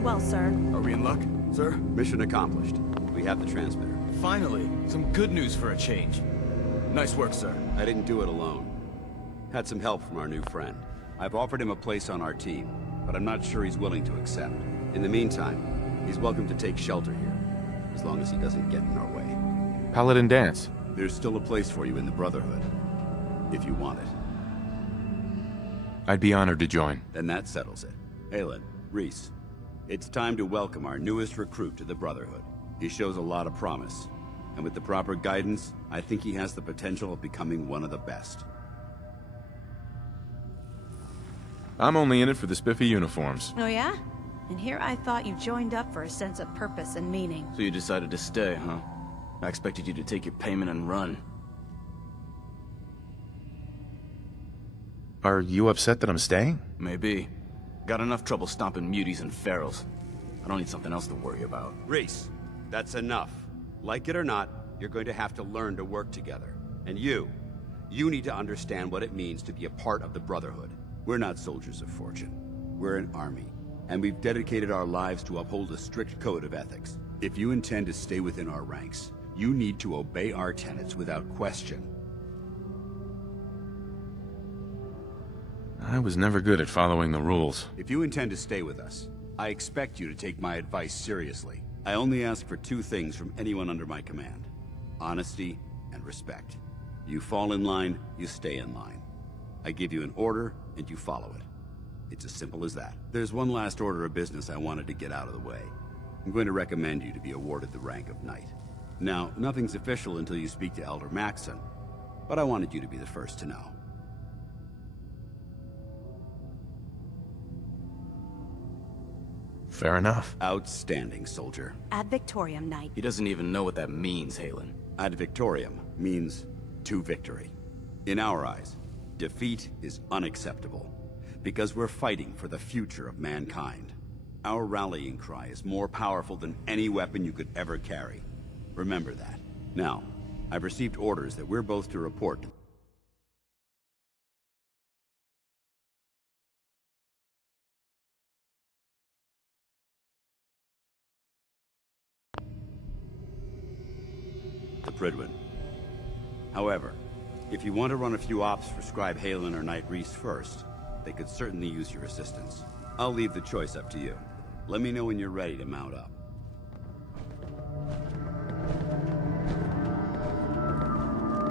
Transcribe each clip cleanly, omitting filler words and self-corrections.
Doing well, sir. Are we in luck? Sir, mission accomplished. We have the transmitter. Finally, some good news for a change. Nice work, sir. I didn't do it alone. Had some help from our new friend. I've offered him a place on our team, but I'm not sure he's willing to accept. In the meantime, he's welcome to take shelter here, as long as he doesn't get in our way. Paladin Dance. There's still a place for you in the Brotherhood, if you want it. I'd be honored to join. Then that settles it. Aelin, Reese, it's time to welcome our newest recruit to the Brotherhood. He shows a lot of promise, and with the proper guidance, I think he has the potential of becoming one of the best. I'm only in it for the spiffy uniforms. Oh yeah? And here I thought you joined up for a sense of purpose and meaning. So you decided to stay, huh? I expected you to take your payment and run. Are you upset that I'm staying? Maybe. Got enough trouble stomping muties and ferals. I don't need something else to worry about. Reese, that's enough. Like it or not, you're going to have to learn to work together. And you need to understand what it means to be a part of the Brotherhood. We're not soldiers of fortune. We're an army, and we've dedicated our lives to uphold a strict code of ethics. If you intend to stay within our ranks, you need to obey our tenets without question. I was never good at following the rules. If you intend to stay with us, I expect you to take my advice seriously. I only ask for two things from anyone under my command: honesty and respect. You fall in line, you stay in line. I give you an order, and you follow it. It's as simple as that. There's one last order of business I wanted to get out of the way. I'm going to recommend you to be awarded the rank of Knight. Now, nothing's official until you speak to Elder Maxson, but I wanted you to be the first to know. Fair enough. Outstanding, soldier. Ad Victoriam, Knight. He doesn't even know what that means, Halen. Ad Victoriam means to victory. In our eyes, defeat is unacceptable, because we're fighting for the future of mankind. Our rallying cry is more powerful than any weapon you could ever carry. Remember that. Now, I've received orders that we're both to report. The Pridwin. However, if you want to run a few ops for Scribe Halen or Knight Reese first, they could certainly use your assistance. I'll leave the choice up to you. Let me know when you're ready to mount up.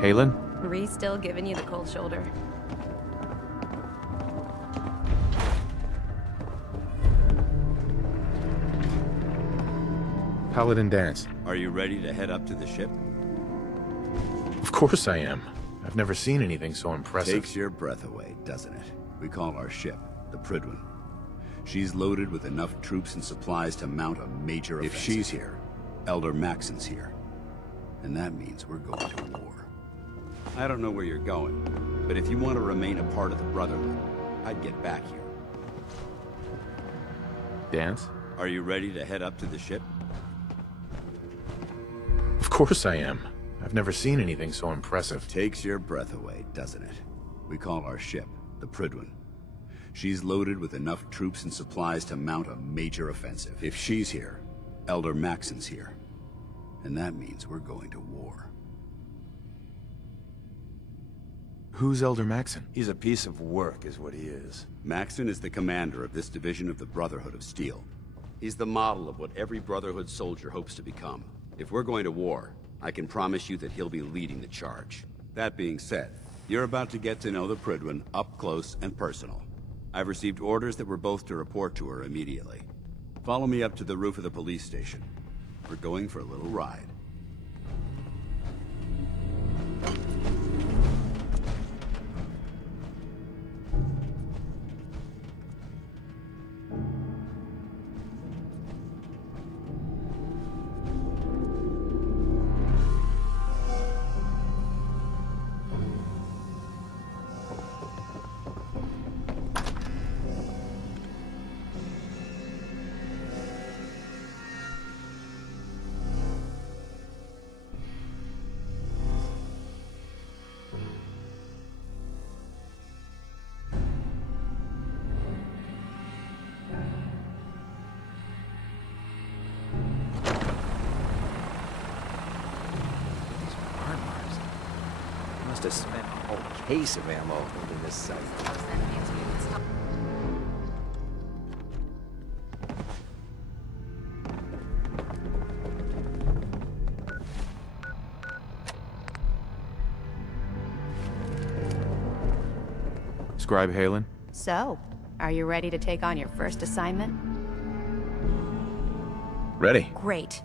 Halen? Reese still giving you the cold shoulder. Paladin Dance. Are you ready to head up to the ship? Of course I am. I've never seen anything so impressive. Takes your breath away, doesn't it? We call our ship the Pridwin. She's loaded with enough troops and supplies to mount a major offensive. If she's here, Elder Maxson's here. And that means we're going to war. I don't know where you're going, but if you want to remain a part of the Brotherhood, I'd get back here. Dance? Are you ready to head up to the ship? Of course I am. I've never seen anything so impressive. Takes your breath away, doesn't it? We call our ship the Pridwin. She's loaded with enough troops and supplies to mount a major offensive. If she's here, Elder Maxson's here. And that means we're going to war. Who's Elder Maxson? He's a piece of work, is what he is. Maxson is the commander of this division of the Brotherhood of Steel. He's the model of what every Brotherhood soldier hopes to become. If we're going to war, I can promise you that he'll be leading the charge. That being said, you're about to get to know the Pridwin up close and personal. I've received orders that we're both to report to her immediately. Follow me up to the roof of the police station. We're going for a little ride. must have spent a whole case of ammo holding this site. Scribe Halen? So, are you ready to take on your first assignment? Ready. Great.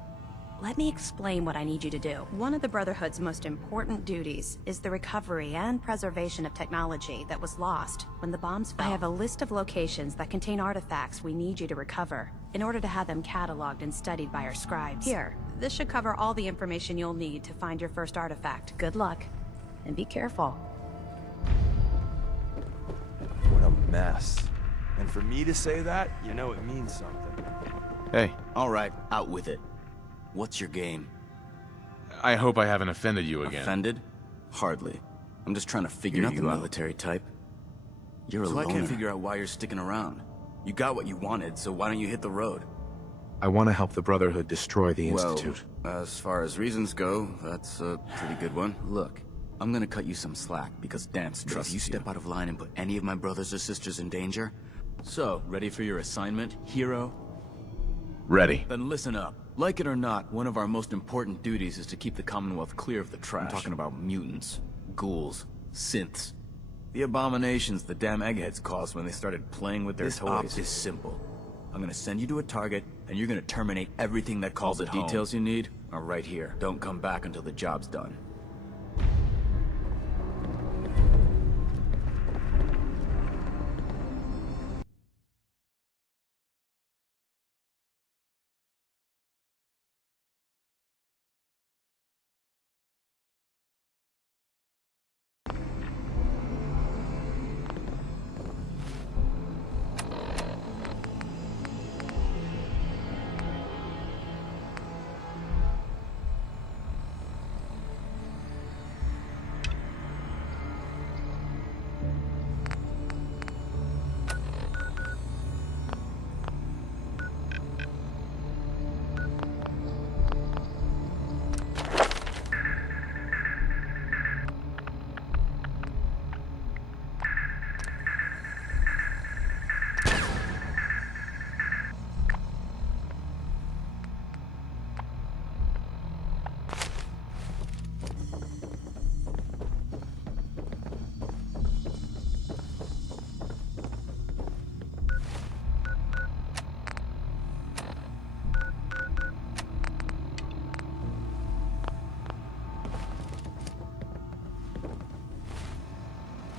Let me explain what I need you to do. One of the Brotherhood's most important duties is the recovery and preservation of technology that was lost when the bombs fell. I have a list of locations that contain artifacts we need you to recover in order to have them cataloged and studied by our scribes. Here, this should cover all the information you'll need to find your first artifact. Good luck, and be careful. What a mess. And for me to say that, you know it means something. Hey, All right, out with it. What's your game? I hope I haven't offended you again. Offended? Hardly. I'm just trying to figure You're not you the out. military type. You're a So loner. I can't figure out why you're sticking around. You got what you wanted, so why don't you hit the road? I want to help the Brotherhood destroy the Institute. Well, as far as reasons go, that's a pretty good one. Look, I'm gonna cut you some slack because Dance trusts you. Step out of line and put any of my brothers or sisters in danger. So, ready for your assignment, hero? Ready. Then listen up. Like it or not, one of our most important duties is to keep the Commonwealth clear of the trash. I'm talking about mutants, ghouls, synths. The abominations the damn eggheads caused when they started playing with their toys. This is simple. I'm gonna send you to a target, and you're gonna terminate everything that calls it home. The details you need are right here. Don't come back until the job's done.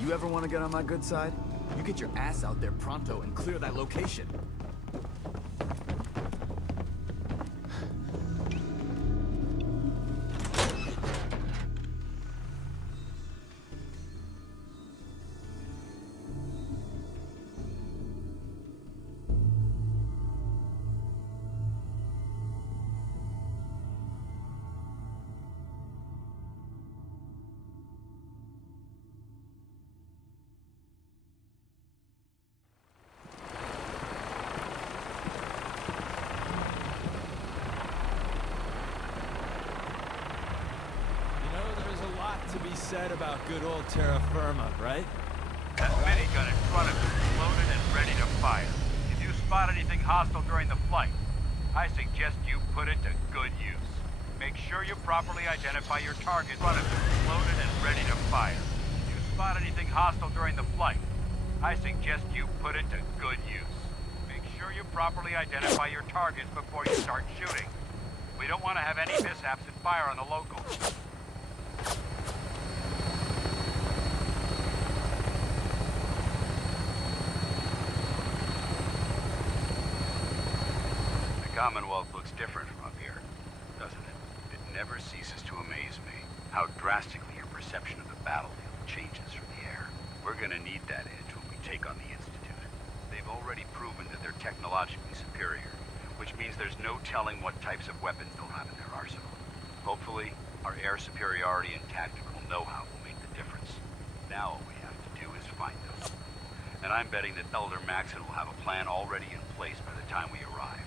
You ever want to get on my good side? You get your ass out there pronto and clear that location. To be said about good old terra firma, right? That minigun in front of you is loaded and ready to fire. If you spot anything hostile during the flight, I suggest you put it to good use. Make sure you properly identify your target in front of you is loaded and ready to fire. If you spot anything hostile during the flight, I suggest you put it to good use. Make sure you properly identify your targets before you start shooting. We don't want to have any mishaps and fire on the locals. The Commonwealth looks different from up here, doesn't it? It never ceases to amaze me how drastically your perception of the battlefield changes from the air. We're gonna need that edge when we take on the Institute. They've already proven that they're technologically superior, which means there's no telling what types of weapons they'll have in their arsenal. Hopefully, our air superiority and tactical know-how will make the difference. Now all we have to do is find them. And I'm betting that Elder Maxon will have a plan already in place by the time we arrive.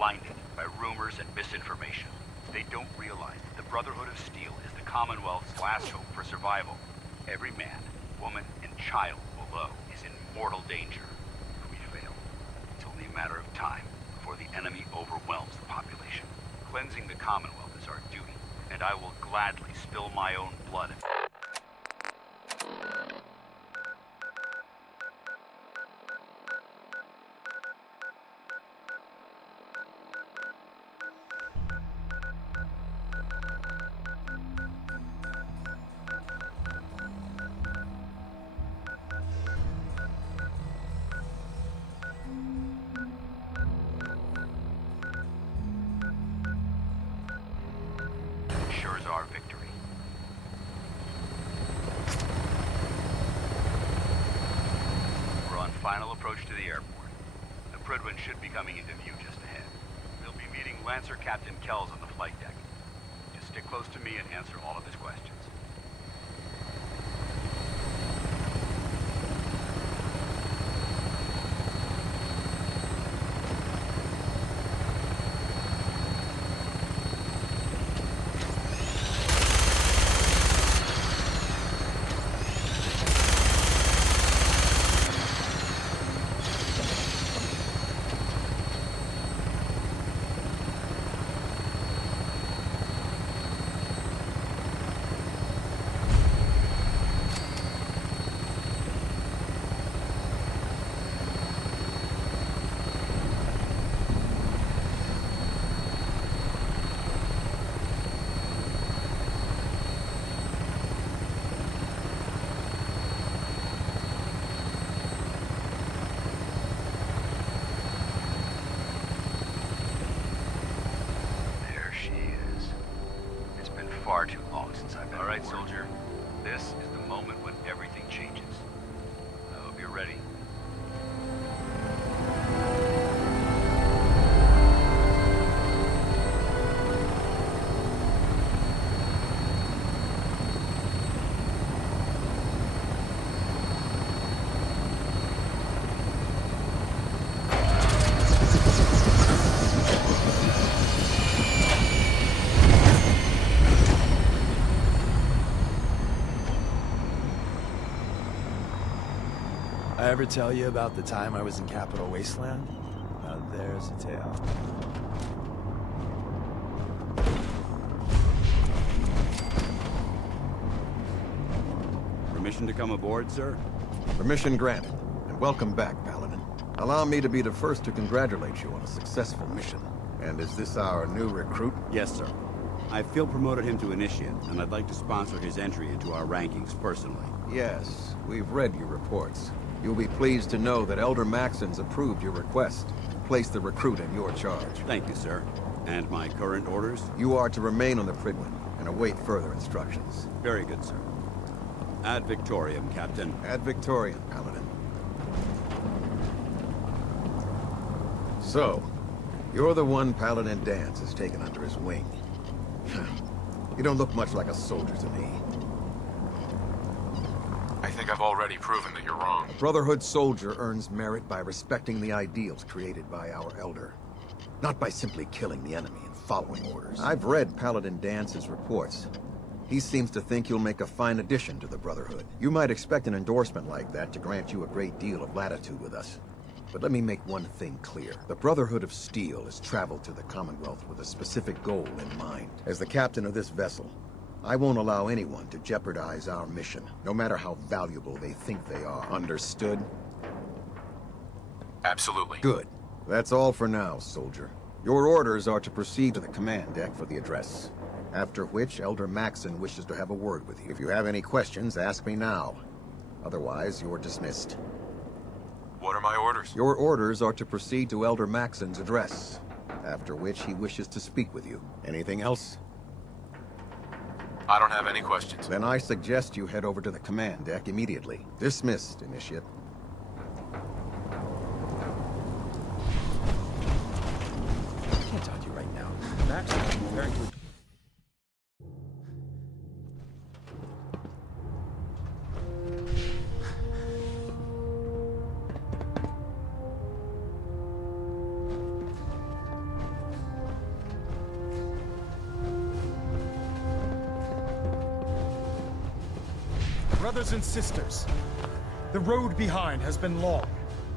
blinded by rumors and misinformation. They don't realize that the Brotherhood of Steel is the Commonwealth's last hope for survival. Every man, woman, and child below is in mortal danger. If we fail, it's only a matter of time before the enemy overwhelms the population. Cleansing the Commonwealth is our duty, and I will gladly spill my own blood. Ensures our victory. We're on final approach to the airport. The Prydwen should be coming into view just ahead. We'll be meeting Lancer Captain Kells on the flight deck. Just stick close to me and answer all of his questions. Far too long since I've been. All right, soldier. This is the moment when everything changes. I hope you're ready. I ever tell you about the time I was in Capital Wasteland? Now there's a tale. Permission to come aboard, sir? Permission granted, and welcome back, Paladin. Allow me to be the first to congratulate you on a successful mission. And is this our new recruit? Yes, sir. I feel promoted him to Initiate, and I'd like to sponsor his entry into our rankings personally. Yes, we've read your reports. You'll be pleased to know that Elder Maxon's approved your request to place the recruit in your charge. Thank you, sir. And my current orders? You are to remain on the Prydwen and await further instructions. Very good, sir. Ad Victoriam, Captain. Ad Victoriam, Paladin. So, you're the one Paladin Danse has taken under his wing. You don't look much like a soldier to me. I think I've already proven that you're wrong. A Brotherhood soldier earns merit by respecting the ideals created by our Elder, not by simply killing the enemy and following orders. I've read Paladin Dance's reports. He seems to think you'll make a fine addition to the Brotherhood. You might expect an endorsement like that to grant you a great deal of latitude with us. But let me make one thing clear. The Brotherhood of Steel has traveled to the Commonwealth with a specific goal in mind. As the captain of this vessel, I won't allow anyone to jeopardize our mission, no matter how valuable they think they are. Understood? Absolutely. Good. That's all for now, soldier. Your orders are to proceed to the command deck for the address. After which, Elder Maxon wishes to have a word with you. If you have any questions, ask me now. Otherwise, you're dismissed. What are my orders? Your orders are to proceed to Elder Maxon's address, after which he wishes to speak with you. Anything else? I don't have any questions. Then I suggest you head over to the command deck immediately. Dismissed, Initiate. I can't talk to you right now. Max, very good. Brothers and sisters, the road behind has been long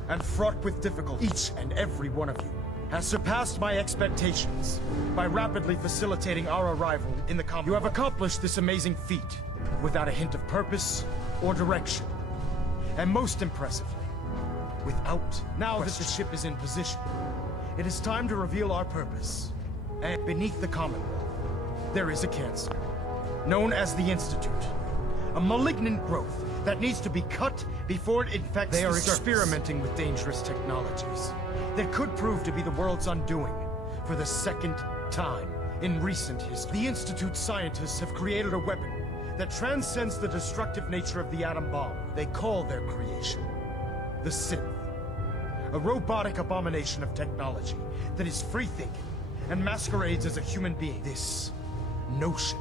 and fraught with difficulty. Each and every one of you has surpassed my expectations by rapidly facilitating our arrival in the Commonwealth. You have accomplished this amazing feat without a hint of purpose or direction. And most impressively, without now that the ship is in position, it is time to reveal our purpose. And beneath the Commonwealth, there is a cancer, known as the Institute. A malignant growth that needs to be cut before it infects the surface. They are experimenting with dangerous technologies that could prove to be the world's undoing for the second time in recent history. The Institute scientists have created a weapon that transcends the destructive nature of the atom bomb. They call their creation the Synth. A robotic abomination of technology that is free-thinking and masquerades as a human being. This notion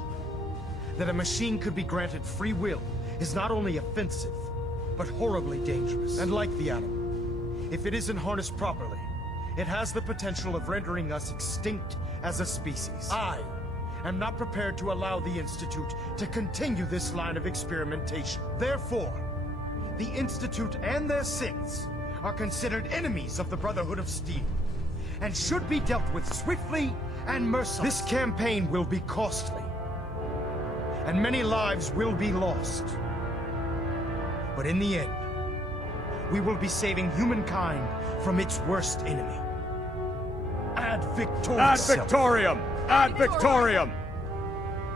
that a machine could be granted free will is not only offensive, but horribly dangerous. And like the atom, if it isn't harnessed properly, it has the potential of rendering us extinct as a species. I am not prepared to allow the Institute to continue this line of experimentation. Therefore, the Institute and their synths are considered enemies of the Brotherhood of Steel, and should be dealt with swiftly and mercilessly. This campaign will be costly, and many lives will be lost. But in the end, we will be saving humankind from its worst enemy. Ad Victoriam! Ad Victoriam! Ad Victoriam!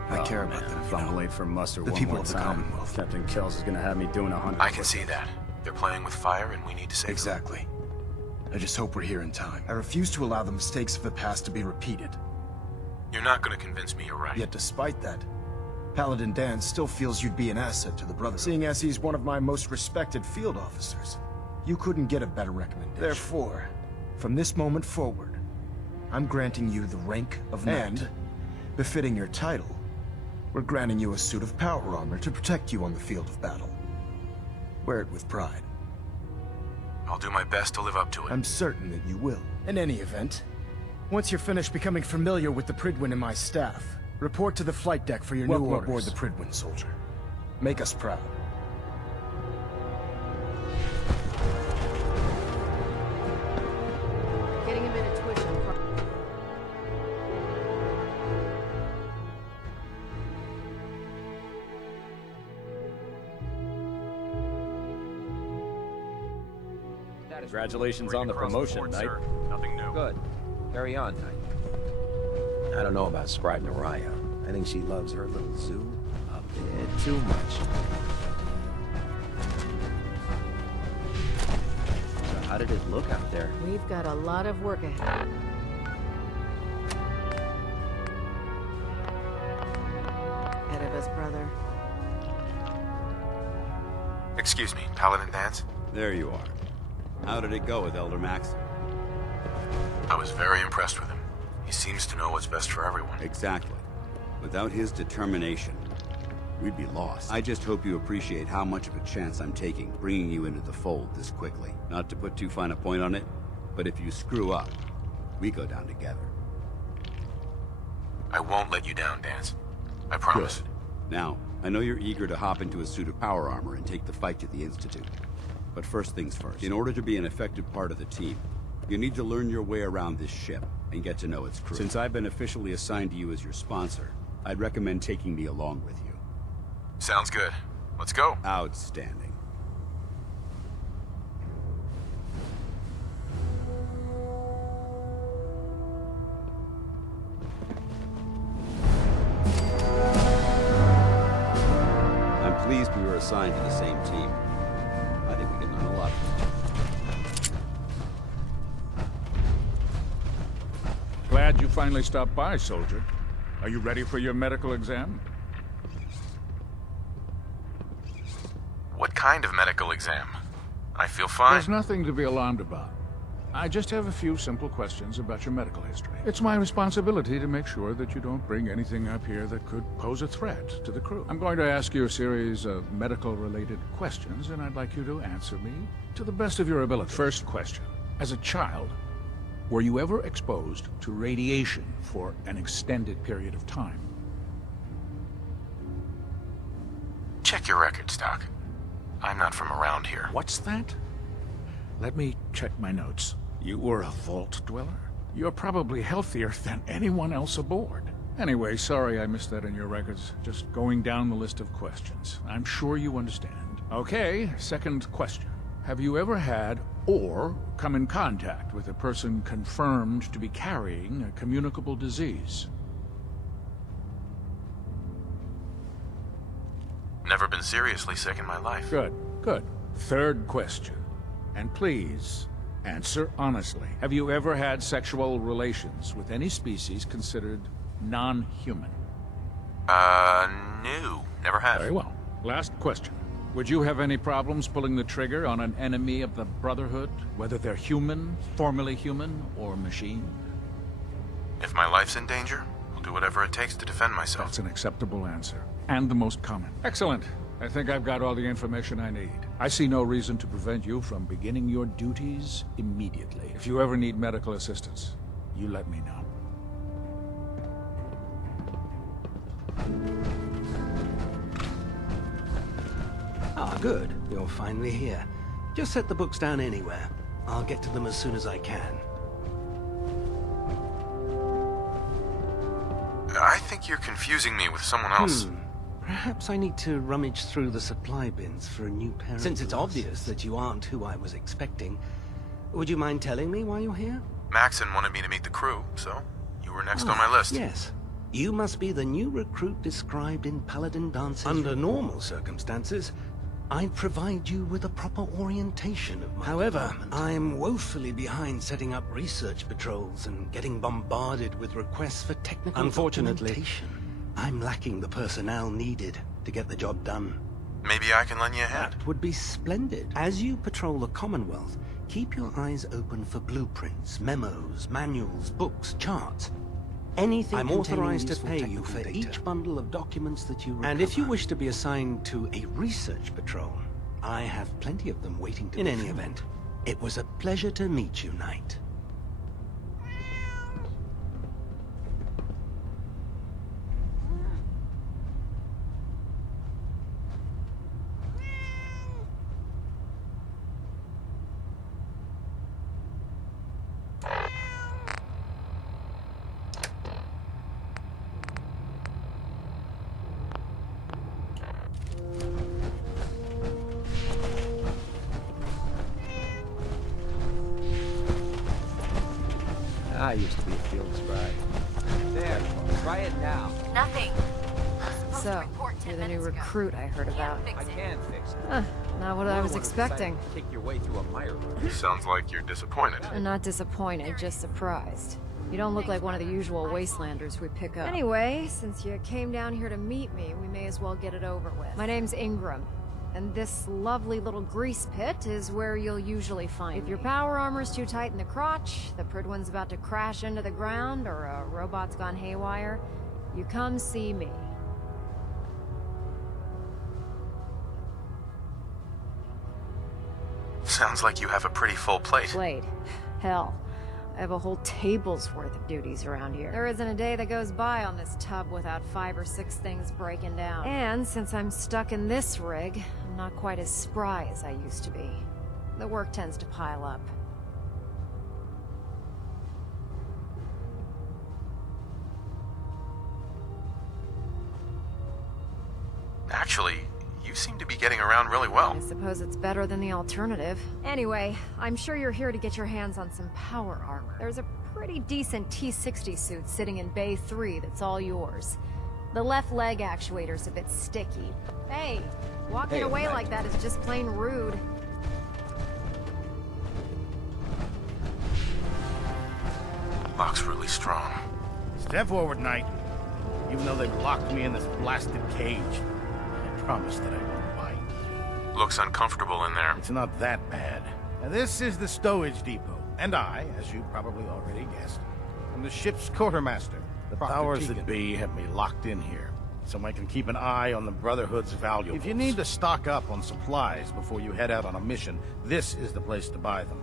I care about them. If I'm late for muster The one people more of the time, Commonwealth. Captain Kells is gonna have me doing 100. I can see that. They're playing with fire and we need to save them. Exactly. I just hope we're here in time. I refuse to allow the mistakes of the past to be repeated. You're not gonna convince me you're right. Yet despite that, Paladin Dan still feels you'd be an asset to the Brotherhood. Seeing as he's one of my most respected field officers, you couldn't get a better recommendation. Therefore, from this moment forward, I'm granting you the rank of knight. And, befitting your title, we're granting you a suit of power armor to protect you on the field of battle. Wear it with pride. I'll do my best to live up to it. I'm certain that you will. In any event, once you're finished becoming familiar with the Pridwin and my staff, report to the flight deck for your new orders. Welcome aboard the Pridwin, soldier. Make us proud. Getting a bit of twitch on part. Congratulations on the promotion, Knight. Nothing new. Good. Carry on, Knight. I don't know about Scribe Naraya. I think she loves her little zoo a bit too much. So how did it look out there? We've got a lot of work ahead. Ahead of us, brother. Excuse me, Paladin Dance? There you are. How did it go with Elder Max? I was very impressed with him. He seems to know what's best for everyone. Exactly. Without his determination, we'd be lost. I just hope you appreciate how much of a chance I'm taking bringing you into the fold this quickly. Not to put too fine a point on it, but if you screw up, we go down together. I won't let you down, Dance. I promise. Good. Now, I know you're eager to hop into a suit of power armor and take the fight to the Institute. But first things first. In order to be an effective part of the team, you need to learn your way around this ship and get to know its crew. Since I've been officially assigned to you as your sponsor, I'd recommend taking me along with you. Sounds good. Let's go. Outstanding. I'm pleased we were assigned to the same team. I think we can learn a lot. Glad you finally stopped by, soldier. Are you ready for your medical exam? What kind of medical exam? I feel fine. There's nothing to be alarmed about. I just have a few simple questions about your medical history. It's my responsibility to make sure that you don't bring anything up here that could pose a threat to the crew. I'm going to ask you a series of medical-related questions, and I'd like you to answer me to the best of your ability. First question. As a child, were you ever exposed to radiation for an extended period of time? Check your records, Doc. I'm not from around here. What's that? Let me check my notes. You were a vault dweller? You're probably healthier than anyone else aboard. Anyway, sorry I missed that in your records. Just going down the list of questions. I'm sure you understand. Okay, second question. Have you ever had or come in contact with a person confirmed to be carrying a communicable disease? Never been seriously sick in my life. Good, good. Third question. And please, answer honestly. Have you ever had sexual relations with any species considered non-human? No. Never have. Very well. Last question. Would you have any problems pulling the trigger on an enemy of the Brotherhood, whether they're human, formerly human, or machine? If my life's in danger, I'll do whatever it takes to defend myself. That's an acceptable answer. And the most common. Excellent. I think I've got all the information I need. I see no reason to prevent you from beginning your duties immediately. If you ever need medical assistance, you let me know. Ah, good. You're finally here. Just set the books down anywhere. I'll get to them as soon as I can. I think you're confusing me with someone else. Perhaps I need to rummage through the supply bins for a new pair of Since it's obvious that you aren't who I was expecting, would you mind telling me why you're here? Maxon wanted me to meet the crew, so you were next on my list. Yes. You must be the new recruit described in Paladin Dance's Under normal circumstances, I'd provide you with a proper orientation of my However, I'm woefully behind setting up research patrols and getting bombarded with requests for technical documentation. I'm lacking the personnel needed to get the job done. Maybe I can lend you a hand. That would be splendid. As you patrol the Commonwealth, keep your eyes open for blueprints, memos, manuals, books, charts. Anything I'm authorized to pay you for each bundle of documents that you recover. And if you wish to be assigned to a research patrol, I have plenty of them waiting to In any event, it was a pleasure to meet you, Knight. I used to be a field scribe. There, try it now. Nothing. So, you're the new recruit I heard about. I can fix it. Not what I was expecting. Kick your way through a mire. Sounds like you're disappointed. I'm not disappointed, just surprised. You don't look like one of the usual wastelanders we pick up. Anyway, since you came down here to meet me, we may as well get it over with. My name's Ingram, and this lovely little grease pit is where you'll usually find me. If your power armor's too tight in the crotch, the Pridwin's about to crash into the ground, or a robot's gone haywire, you come see me. Sounds like you have a pretty full plate. Hell, I have a whole table's worth of duties around here. There isn't a day that goes by on this tub without 5 or 6 things breaking down. And since I'm stuck in this rig, I'm not quite as spry as I used to be. The work tends to pile up. Actually, you seem to be getting around really well. I suppose it's better than the alternative. Anyway, I'm sure you're here to get your hands on some power armor. There's a pretty decent T-60 suit sitting in Bay 3 that's all yours. The left leg actuator's a bit sticky. Hey, walking away like that is just plain rude. Lock's really strong. Step forward, Knight. Even though they've locked me in this blasted cage, I promise that I won't bite. Looks uncomfortable in there. It's not that bad. Now, this is the stowage depot, and I, as you probably already guessed, am the ship's quartermaster. The powers that be have me locked in here, so I can keep an eye on the Brotherhood's valuables. If you need to stock up on supplies before you head out on a mission, this is the place to buy them.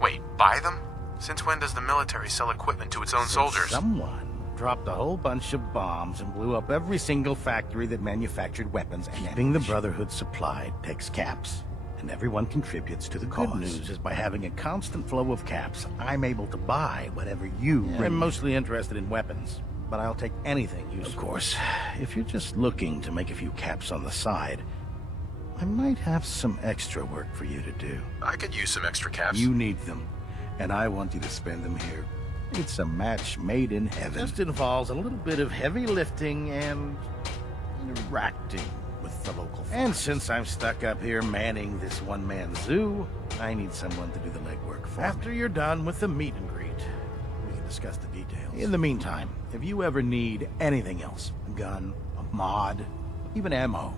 Wait, buy them? Since when does the military sell equipment to its own soldiers? Someone dropped a whole bunch of bombs and blew up every single factory that manufactured weapons. Keeping the Brotherhood supplied takes caps, and everyone contributes to the cause. Good news is by having a constant flow of caps, I'm able to buy whatever you bring. I'm mostly interested in weapons, but I'll take anything useful. Of course, if you're just looking to make a few caps on the side, I might have some extra work for you to do. I could use some extra caps. You need them, and I want you to spend them here. It's a match made in heaven. Just involves a little bit of heavy lifting and interacting with the local folks. And since I'm stuck up here manning this one-man zoo, I need someone to do the legwork for me. After you're done with the meet and greet, we can discuss the details. In the meantime, if you ever need anything else, a gun, a mod, even ammo,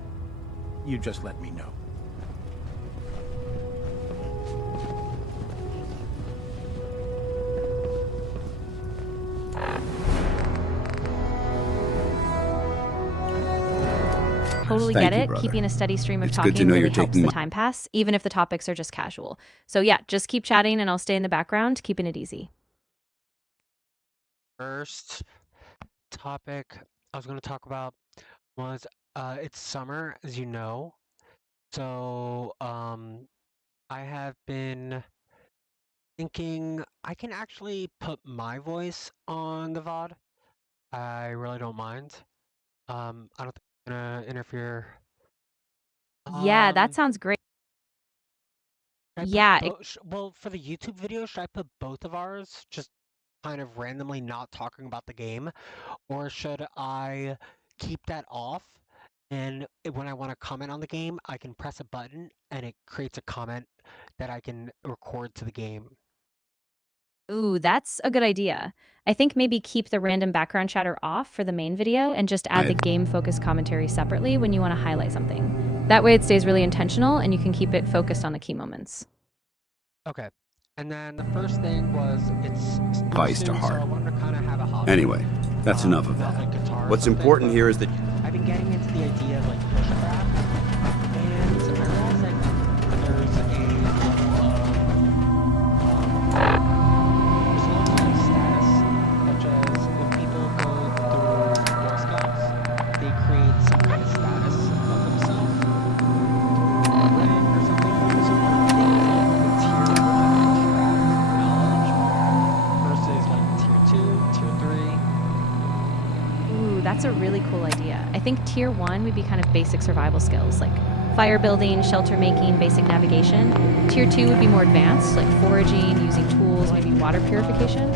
you just let me know. Totally Thank get you, it. brother. Keeping a steady stream of It's good to talking know really you're helps taking the my- time pass, even if the topics are just casual. So yeah, just keep chatting and I'll stay in the background, keeping it easy. First topic I was going to talk about was it's summer, as you know. So I have been thinking I can actually put my voice on the VOD. I really don't mind. I don't think it's gonna interfere. Yeah, that sounds great. Yeah, Well, for the YouTube video, should I put both of ours, just kind of randomly not talking about the game, or should I keep that off? And when I want to comment on the game, I can press a button and it creates a comment that I can record to the game. Ooh, that's a good idea. I think maybe keep the random background chatter off for the main video and just add the game-focused commentary separately when you want to highlight something. That way it stays really intentional and you can keep it focused on the key moments. Okay. And then the first thing was it's Vice to soon, so I heart. wanted to kind of have a hobby. Anyway, that's enough of that. What's important here is that I've been getting into the idea of like bushcraft, and I realized that there's a level of status, such as when people go through Boy Scouts, they create some kind of status of themselves, rank or something. So one of the things is like the tier 1 bushcraft knowledge versus like tier 2, tier 3. Ooh, that's a really cool idea. I think tier 1 would be kind of basic survival skills like fire building, shelter making, basic navigation. Tier 2 would be more advanced, like foraging, using tools, maybe water purification.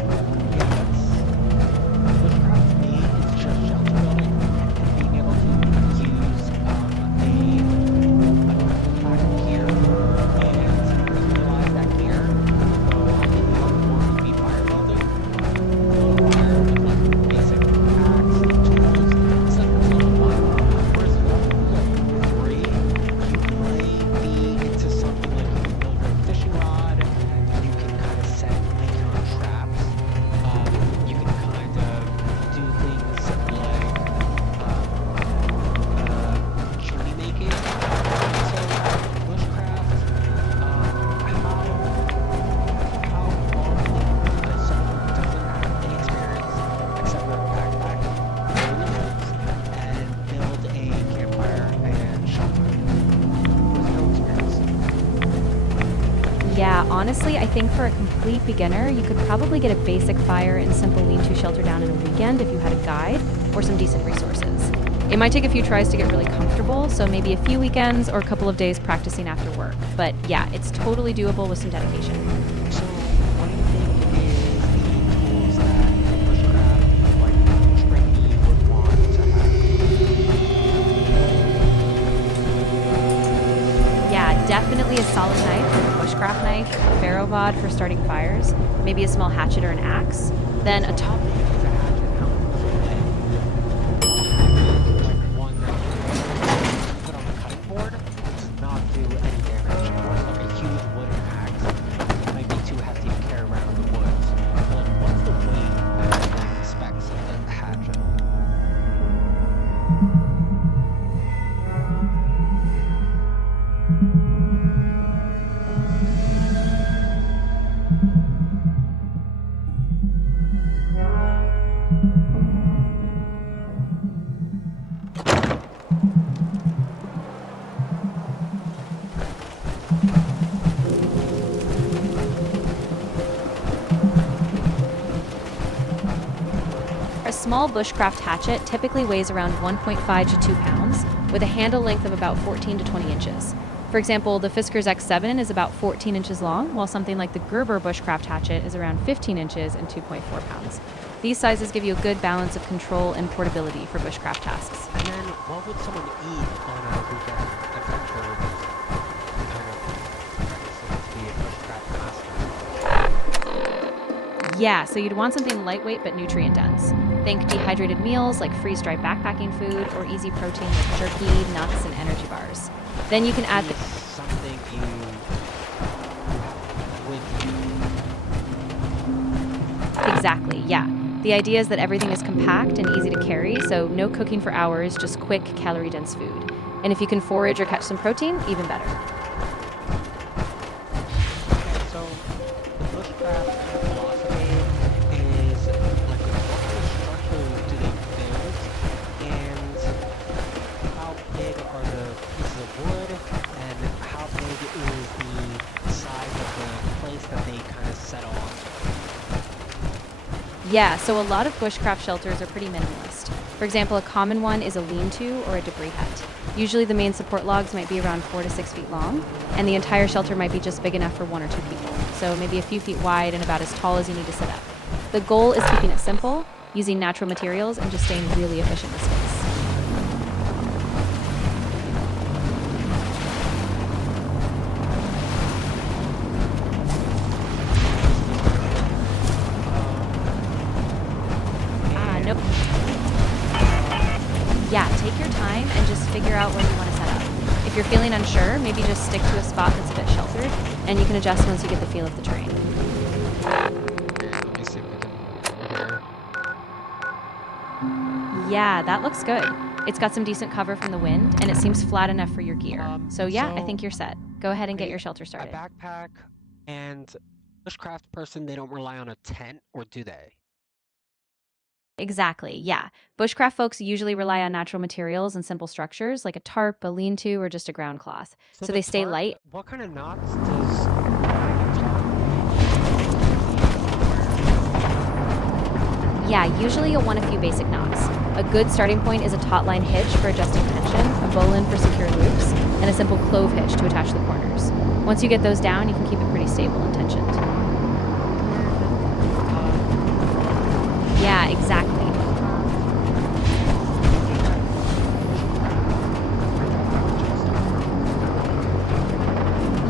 Yeah, honestly, I think for a complete beginner, you could probably get a basic fire and simple lean-to shelter down in a weekend if you had a guide or some decent resources. It might take a few tries to get really comfortable, so maybe a few weekends or a couple of days practicing after work. But yeah, it's totally doable with some dedication. So, what do you think is the tools that bushcraft, like, trainee would want to have? Yeah, definitely a solid knife, like a bushcraft knife, a ferro rod for starting fires, maybe a small hatchet or an axe, then a top. small bushcraft hatchet typically weighs around 1.5 to 2 pounds, with a handle length of about 14 to 20 inches. For example, the Fisker's X7 is about 14 inches long, while something like the Gerber bushcraft hatchet is around 15 inches and 2.4 pounds. These sizes give you a good balance of control and portability for bushcraft tasks. And then, what would someone eat on a weekend adventure to kind of be a bushcraft master? Yeah, so you'd want something lightweight but nutrient-dense. Think dehydrated meals like freeze-dried backpacking food, or easy protein like jerky, nuts, and energy bars. Then you can add the... Something you would... Exactly, yeah. The idea is that everything is compact and easy to carry, so no cooking for hours, just quick, calorie-dense food. And if you can forage or catch some protein, even better. So, the bushcraft philosophy is, like, what kind of structures do they build, and how big are the pieces of wood, and how big is the size of the place that they kind of settle on? Yeah, so a lot of bushcraft shelters are pretty minimalist. For example, a common one is a lean-to or a debris hut. Usually the main support logs might be around 4 to 6 feet long, and the entire shelter might be just big enough for 1 or 2 people, so maybe a few feet wide and about as tall as you need to sit up. The goal is keeping it simple, using natural materials, and just staying really efficient with space. Yeah, take your time and just figure out where you want to set up. If you're feeling unsure, maybe just stick to a spot that's a bit sheltered, and you can adjust once you get the feel of the terrain. Let me see if we can... Yeah, that looks good. It's got some decent cover from the wind, and it seems flat enough for your gear. So yeah, I think you're set. Go ahead and get your shelter started. A backpack and bushcraft person, they don't rely on a tent, or do they? Exactly, yeah. Bushcraft folks usually rely on natural materials and simple structures, like a tarp, a lean-to, or just a ground cloth. So they stay light. What kind of knots does buying a tarp? Yeah, usually you'll want a few basic knots. A good starting point is a taut line hitch for adjusting tension, a bowline for secure loops, and a simple clove hitch to attach the corners. Once you get those down, you can keep it pretty stable and tensioned. Yeah, exactly.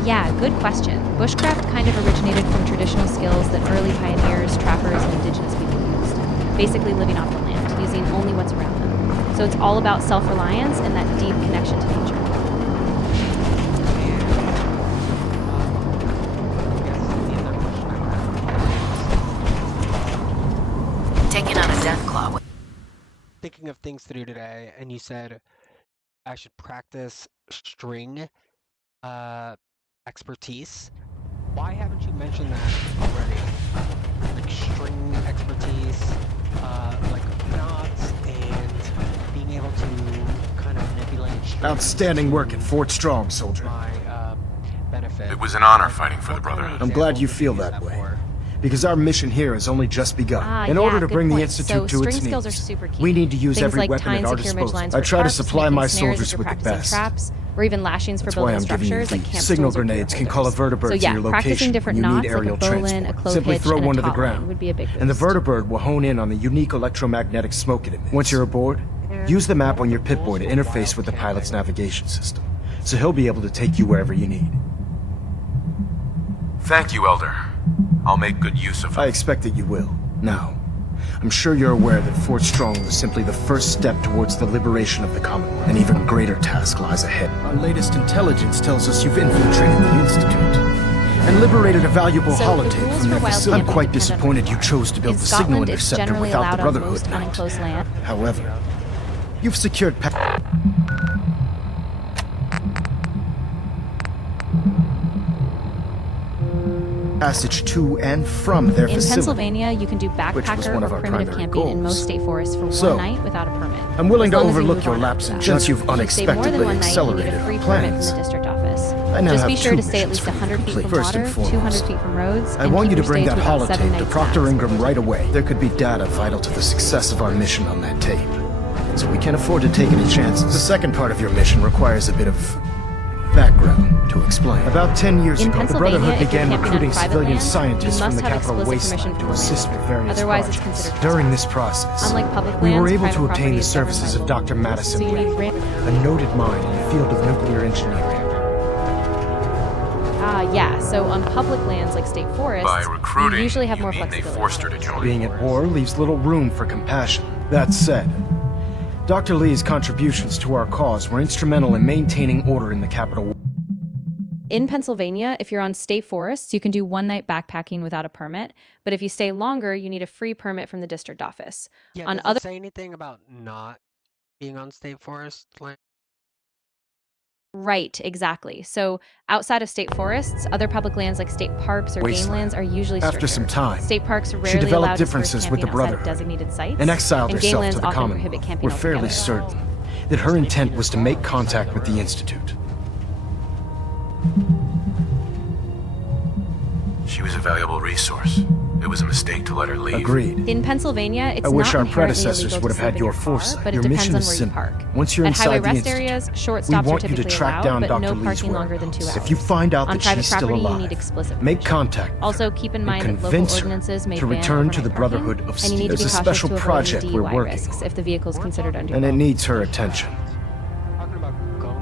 Yeah, good question. Bushcraft kind of originated from traditional skills that early pioneers, trappers, and indigenous people used. Basically living off the land, using only what's around them. So it's all about self-reliance and that deep connection to nature. Taking on a death claw. Thinking of things to do today, and you said I should practice string expertise. Why haven't you mentioned that already? Like string expertise, like knots, and being able to kind of manipulate strings. Outstanding work at Fort Strong, soldier. Benefit. It was an honor fighting for the Brotherhood. I'm glad you feel that way. Because our mission here has only just begun. In order to bring the Institute to its needs, we need to use every weapon at our disposal. I try to supply my soldiers with the best. Traps, or even lashings for That's why building I'm giving you structures like camp signal stools or grenades can gear call a holders. vertibird So to yeah, your practicing location different when you knots need like aerial a bowline, a transport. clove Simply hitch, throw and a one of the taut line ground, would be a big and the boost. vertibird will hone in on the unique electromagnetic smoke it emits. Once you're aboard, use the map on your Pip-Boy to interface with the pilot's navigation system, so he'll be able to take you wherever you need. Thank you, Elder. I'll make good use of it. I expect that you will. Now, I'm sure you're aware that Fort Strong was simply the first step towards the liberation of the Commonwealth. An even greater task lies ahead. Our latest intelligence tells us you've infiltrated the Institute and liberated a valuable holotape from their facility. I'm quite disappointed you chose to build the signal interceptor without the Brotherhood Knight. However, you've secured passage to and from their facility. In Pennsylvania, you can do backpacker or primitive camping in most state forests for one night without a permit. I'm willing to overlook your lapse in judgment. Since you've unexpectedly accelerated our free plans. permit from the district office. I now Just have be sure two to stay at missions least for you to 100 feet complete. from First and water, foremost, 200 feet from roads, I and want keep you to your bring stay that to about 7 holotape to nights Proctor max. Ingram right away. There could be data vital to the success of our mission on that tape. So we can't afford to take any chances. The second part of your mission requires a bit of background to explain. About 10 years ago, the Brotherhood began recruiting civilian scientists from the capital wasteland to assist with various Otherwise, it's projects. considered During this process, Unlike public we were lands, able private to obtain property the is governed services by of Dr. law. Madison So you Ray, need a noted mind in the field of nuclear engineering. Yeah, so on public lands like state forests, By recruiting, you usually have you more mean they flexibility. forced her to join? Being at war leaves little room for compassion. That said, Dr. Lee's contributions to our cause were instrumental in maintaining order in the capital. In Pennsylvania, if you're on state forests, you can do one-night backpacking without a permit, but if you stay longer, you need a free permit from the district office. Yeah, On does other it say anything about not being on state forest land? Right, exactly. So outside of state forests, other public lands like state parks or game lands are usually stricter. After some time, State parks are she rarely developed allowed differences with the camping outside of Brotherhood designated sites, and exiled and game herself lands to the often Commonwealth. prohibit camping We're fairly altogether. certain that her intent was to make contact with the Institute. She was a valuable resource. It was a mistake to let her leave. Agreed. In Pennsylvania, it's I wish not our inherently predecessors illegal would to have had sleep in your car, foresight. but Your it depends mission on is where you simple. park. Once you're At inside highway the rest Institute, areas, short we stops are want you to typically track allowed, down but Dr. no Lee's parking longer than 2 whereabouts. hours. If you find out On that private she's still property, you alive, need explicit make permission. contact with Also, her keep in and mind that local convince her ordinances may to ban return to the overnight parking, Brotherhood of and you need to Steel. be There's a cautious special to avoid project any we're DUI working risks if the vehicle is considered under and it law. needs her attention.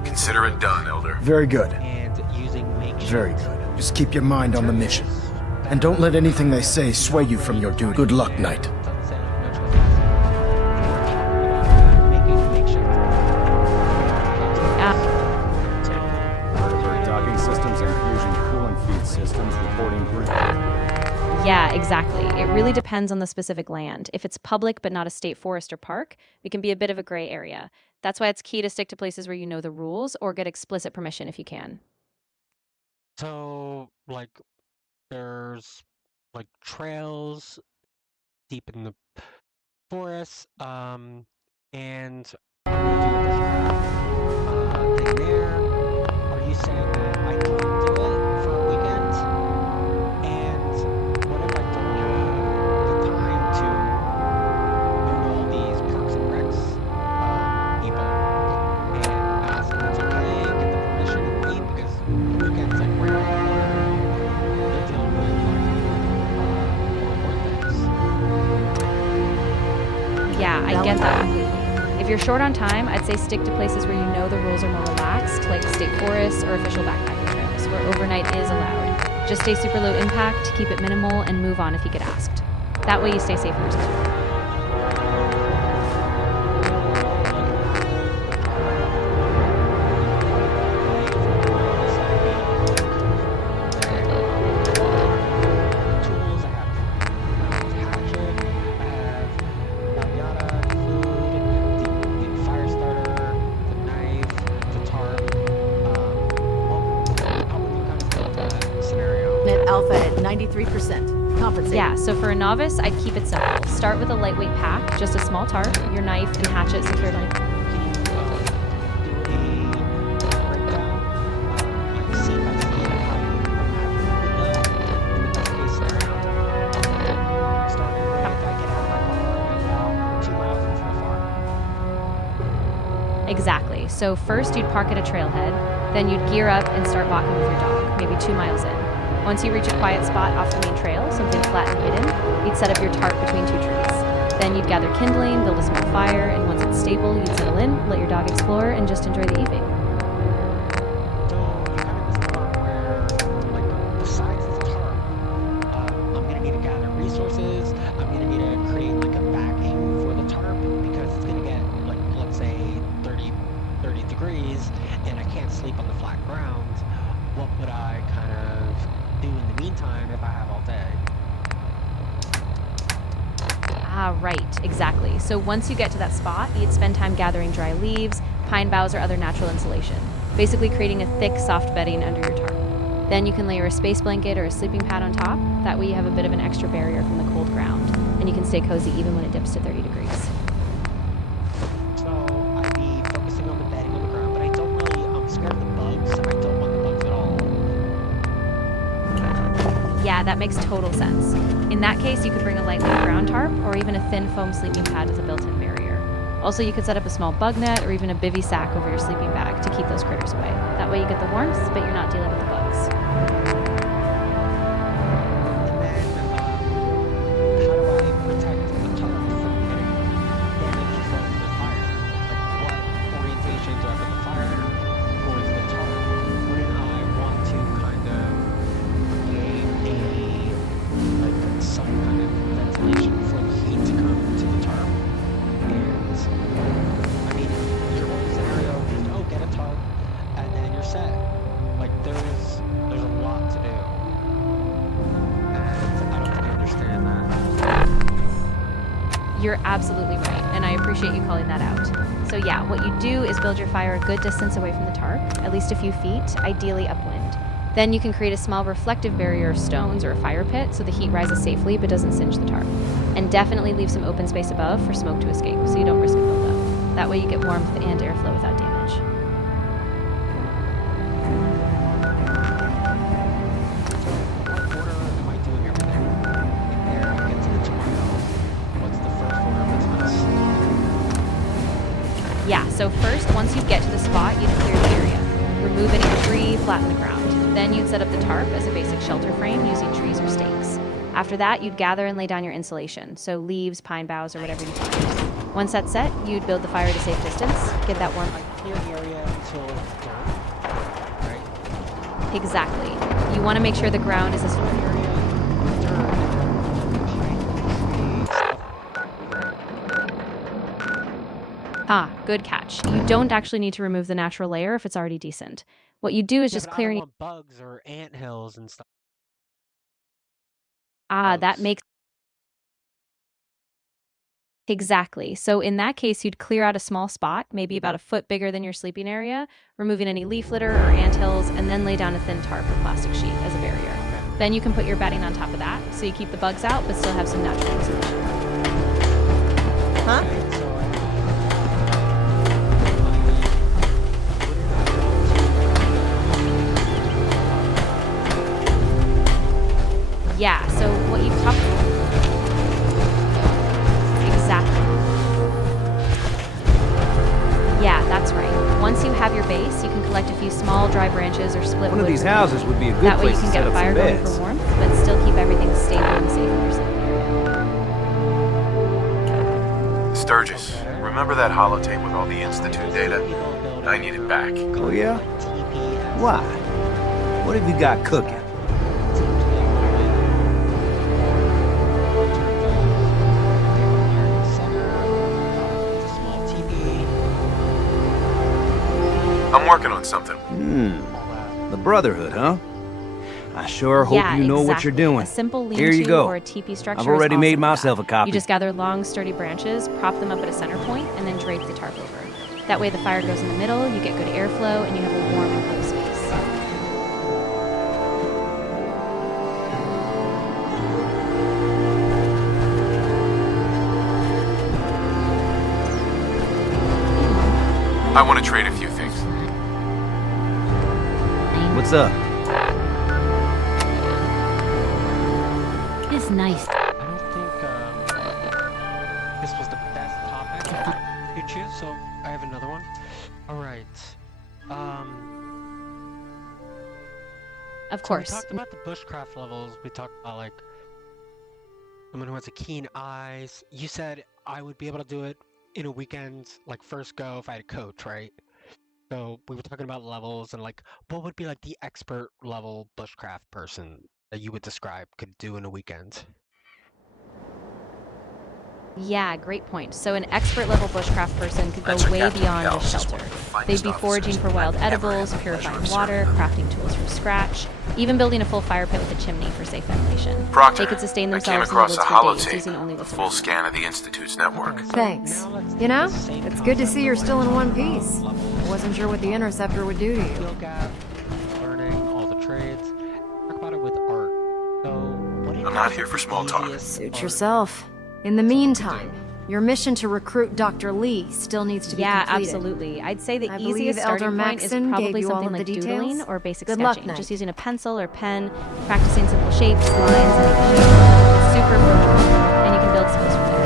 Consider it done, Elder. Very good. And using makeshift. Very good. Just keep your mind on the mission. And don't let anything they say sway you from your duty. Good luck, Knight. Docking systems and fusion coolant feed systems reporting green. Yeah, exactly. It really depends on the specific land. If it's public but not a state forest or park, it can be a bit of a gray area. That's why it's key to stick to places where you know the rules or get explicit permission if you can. So, like, there's like trails deep in the forest, and I'm gonna do this thing there. Are you saying that I can't do it for a weekend? And what if I don't have the time to go to all these perks and recs people and ask if it's okay, get the permission and leave because weekends like where they're dealing with like more important things. Yeah, I get that completely. If you're short on time, I'd say stick to places where you know the rules are more relaxed, like state forests or official backpacking trails, where overnight is allowed. Just stay super low impact, keep it minimal, and move on if you get asked. That way you stay safe and respectful. Alpha at 93%. Compensate. Yeah, so for a novice, I'd keep it simple. Start with a lightweight pack, just a small tarp, your knife, and hatchet secured on Exactly. So first you'd park at a trailhead, then you'd gear up and start walking with your dog, maybe 2 miles in. Once you reach a quiet spot off the main trail, something flat and hidden, you'd set up your tarp between 2 trees. Then you'd gather kindling, build a small fire, and once it's stable, you'd settle in, let your dog explore, and just enjoy the evening. Besides the tarp, I'm gonna need to gather resources. I'm gonna need to create like a backing for the tarp because it's gonna get like, let's say 30 degrees and I can't sleep on the flat ground. What would I kind of do in the meantime if I have all day? Ah, right, exactly. So once you get to that spot, you'd spend time gathering dry leaves, pine boughs, or other natural insulation, basically creating a thick, soft bedding under your tarp. Then you can layer a space blanket or a sleeping pad on top. That way you have a bit of an extra barrier from the cold ground, and you can stay cozy even when it dips to 30 degrees. So I'd be focusing on the bedding on the ground, but I don't really, I'm scared of the bugs. I don't want the bugs at all. Yeah, that makes total sense. In that case, you could bring a lightweight ground tarp or even a thin foam sleeping pad with a built-in barrier. Also, you could set up a small bug net or even a bivy sack over your sleeping bag to keep those critters away. That way you get the warmth, but you're not dealing with the bugs. You're absolutely right, and I appreciate you calling that out. So yeah, what you do is build your fire a good distance away from the tarp, at least a few feet, ideally upwind. Then you can create a small reflective barrier of stones or a fire pit so the heat rises safely but doesn't singe the tarp. And definitely leave some open space above for smoke to escape so you don't risk a buildup. That way you get warmth and airflow without damage. Yeah, so first, once you get to the spot, you'd clear the area. Remove any debris, flatten the ground. Then you'd set up the tarp as a basic shelter frame using trees or stakes. After that, you'd gather and lay down your insulation, so leaves, pine boughs, or whatever you find. Once that's set, you'd build the fire at a safe distance, get that warm... Clear the area until it's dark, right? Exactly. You want to make sure the ground is as... Ah, good catch. You don't actually need to remove the natural layer if it's already decent. What you do is just clear any bugs or anthills and stuff. Ah, that makes... Exactly. So in that case, you'd clear out a small spot, maybe about a foot bigger than your sleeping area, removing any leaf litter or anthills, and then lay down a thin tarp or plastic sheet as a barrier. Then you can put your bedding on top of that, so you keep the bugs out, but still have some natural insulation. Huh? Yeah, so what you've talked about... Exactly. Yeah, that's right. Once you have your base, you can collect a few small dry branches or split One of wood these from houses it. would be a good That way place you can to set get a up fire some going beds. for warmth, but still keep everything stable and safe in your sleeping area. Sturgis, remember that holotape with all the Institute data? I need it back. Oh yeah? Why? What have you got cooking? I'm working on something. The Brotherhood, huh? I sure hope you know what you're doing. A simple Here you lean-to go. or a teepee structure I've already is made awesome for myself that. a copy. You just gather long, sturdy branches, prop them up at a center point, and then drape the tarp over. That way the fire goes in the middle, you get good airflow, and you have a warm and cool space. I want to trade a few things. What's up? It's nice. I don't think this was the best topic to choose, so I have another one. All right. Of course. So we talked about the bushcraft levels. We talked about like someone who has a keen eyes. You said I would be able to do it in a weekend, like first go if I had a coach, right? So we were talking about levels and like what would be like the expert level bushcraft person that you would describe could do in a weekend? Yeah, great point. So an expert level bushcraft person could go That's what way Captain beyond Gals just is shelter. one of the finest They'd be foraging for wild edibles, purifying water, crafting tools from scratch, even building a full fire pit with a chimney for safe ventilation. Proctor, They could sustain I came themselves in the across woods a for days holotape, using only a what's full around. scan of the Institute's network. Thanks. You know, it's good to see you're still in one piece. I wasn't sure what the Interceptor would do to you. Skill gap, learning all the trades. Talk about it with art. So what do you I'm not here for small talk. Suit yourself. In the meantime, Your mission to recruit Dr. Lee still needs to be completed. Yeah, absolutely. I'd say the I believe easiest starting Elder point is Maxson probably gave you all something of the like doodling details. or basic Good luck, sketching. Knight. Just using a pencil or pen, practicing simple shapes, lines, and making shapes. It's super approachable, and you can build skills from there.